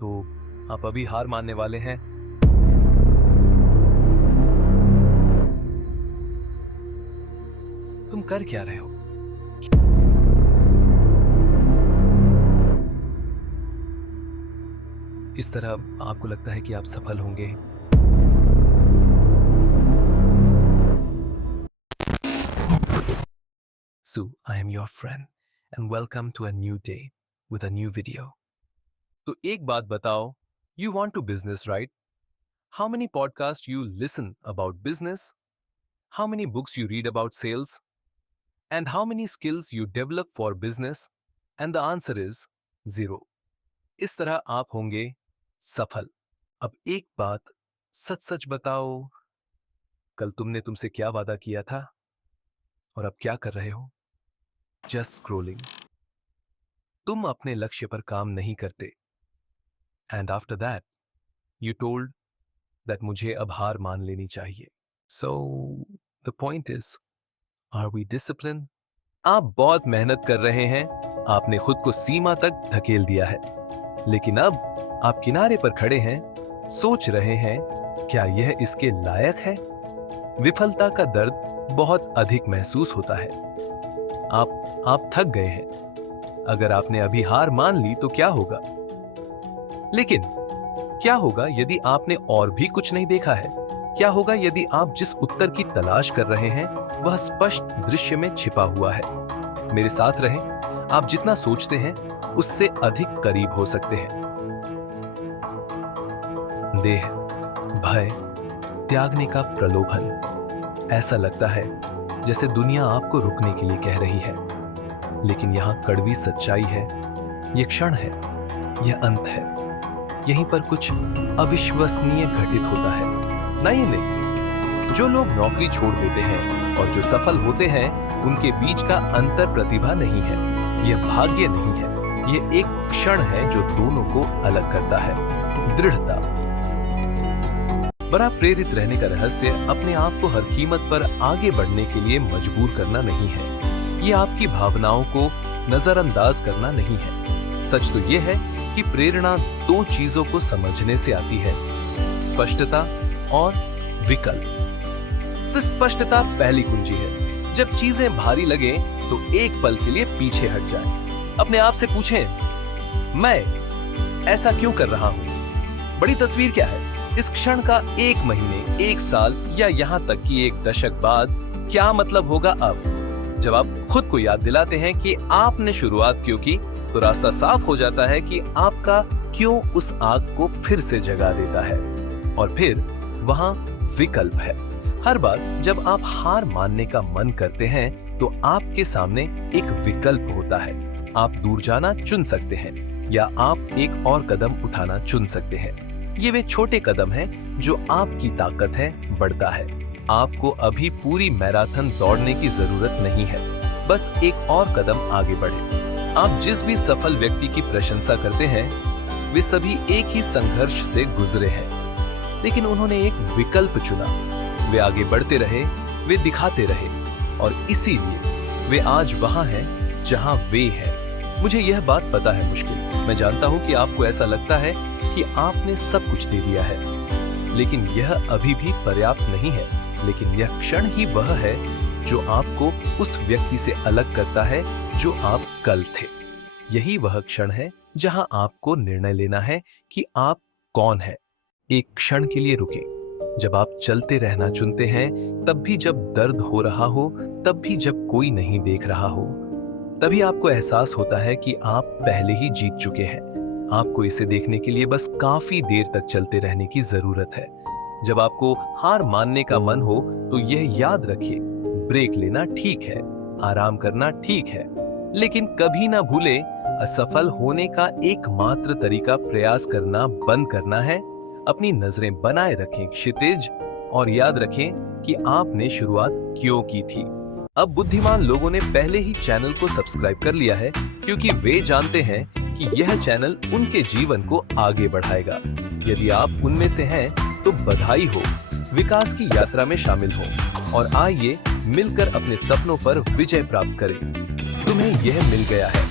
तो आप अभी हार मानने वाले हैं? तुम कर क्या रहे हो? इस तरह आपको लगता है कि आप सफल होंगे? So, I am your friend and welcome to a new day with a new video. तो एक बात बताओ, you want to business, right? How many podcasts you listen about business? How many books you read about sales? And how many skills you develop for business? And the answer is zero. इस तरह आप होंगे सफल। अब एक बात सच सच बताओ, कल तुमसे क्या वादा किया था और अब क्या कर रहे हो? Just scrolling. तुम अपने लक्ष्य पर काम नहीं करते। And after that you told that मुझे अब हार मान लेनी चाहिए। So the point is, are we discipline? आप बहुत मेहनत कर रहे हैं, आपने खुद को सीमा तक धकेल दिया है, लेकिन अब आप किनारे पर खड़े हैं, सोच रहे हैं क्या यह इसके लायक है? विफलता का दर्द बहुत अधिक महसूस होता है। आप थक गए हैं। अगर आपने अभी हार मान ली तो क्या होगा? लेकिन क्या होगा यदि आपने और भी कुछ नहीं देखा है? क्या होगा यदि आप जिस उत्तर की तलाश कर रहे हैं वह स्पष्ट दृश्य में छिपा हुआ है? मेरे साथ रहें, आप जितना सोचते हैं उससे अधिक करीब हो सकते हैं। देह, भय, त्यागने का प्रलोभन। ऐसा लगता है जैसे दुनिया आपको रुकने के लिए कह रही है, लेकिन यहां कड़वी सच्चाई है। यह क्षण है, यह अंत है। यहीं पर कुछ अविश्वसनीय घटित होता है। नहीं, जो लोग नौकरी छोड़ देते हैं और जो सफल होते हैं, उनके बीच का अंतर प्रतिभा नहीं है, यह भाग्य नहीं है। यह एक क्षण है जो दोनों को अलग करता है। दृढ़ता। बड़ा प्रेरित रहने का रहस्य अपने आप को हर कीमत पर आगे बढ़ने के लिए मजबूर करना नहीं है। ये आपकी भावनाओं को नजरअंदाज करना नहीं है। सच तो यह है कि प्रेरणा दो चीजों को समझने से आती है, स्पष्टता और विकल्प। स्पष्टता पहली कुंजी है। जब चीजें भारी लगे तो एक पल के लिए पीछे हट जाएं। अपने आप से पूछें, मैं ऐसा क्यों कर रहा हूं? बड़ी तस्वीर क्या है? इस क्षण का 1 महीने, 1 साल या यहां तक कि 1 दशक बाद क्या मतलब होगा? अब जब आप खुद को याद दिलाते हैं कि आपने शुरुआत क्यों की, तो रास्ता साफ हो जाता है कि आपका क्यों उस आग को फिर से जगा देता है। और फिर वहां विकल्प है। हर बार जब आप हार मानने का मन करते हैं तो आपके सामने एक विकल्प होता है। आप दूर जाना चुन सकते हैं या आप एक और कदम उठाना चुन सकते हैं। ये वे छोटे कदम हैं जो आपकी ताकत है बढ़ता है। आपको अभी पूरी मैराथन दौड़ने की जरूरत नहीं है, बस एक और कदम आगे बढ़े। आप जिस भी सफल व्यक्ति की प्रशंसा करते हैं, वे सभी एक ही संघर्ष से गुजरे हैं, लेकिन उन्होंने एक विकल्प चुना। वे आगे बढ़ते रहे, वे दिखाते रहे, और इसीलिए वे आज वहां हैं जहां वे हैं। मुझे यह बात पता है मुश्किल, मैं जानता हूं कि आपको ऐसा लगता है कि आपने सब कुछ दे दिया है, लेकिन यह अभी भी पर्याप्त नहीं है। लेकिन यह क्षण ही वह है जो आपको उस व्यक्ति से अलग करता है जो आप कल थे। यही वह क्षण है जहां आपको निर्णय लेना है कि आप कौन हैं। एक क्षण के लिए रुकें। जब आप चलते रहना चुनते हैं, तब भी जब दर्द हो रहा हो, तब भी जब कोई नहीं देख रहा हो, तभी आपको एहसास होता है कि आप पहले ही जीत चुके हैं। आपको इसे देखने के लिए बस काफी देर तक चलते रहने की जरूरत है। जब आपको हार मानने का मन हो तो यह याद रखिए, ब्रेक लेना ठीक है, आराम करना ठीक है, लेकिन कभी ना भूले, असफल होने का एकमात्र तरीका प्रयास करना बंद करना है। अपनी नजरें बनाए रखें क्षितिज, और याद रखें कि आपने शुरुआत क्यों की थी। अब बुद्धिमान लोगों ने पहले ही चैनल को सब्सक्राइब कर लिया है, क्योंकि वे जानते हैं कि यह चैनल उनके जीवन को आगे बढ़ाएगा। यदि आप उनमें से हैं तो बधाई हो, विकास की यात्रा में शामिल हो और आइए मिलकर अपने सपनों पर विजय प्राप्त करें। तुम्हें यह मिल गया है।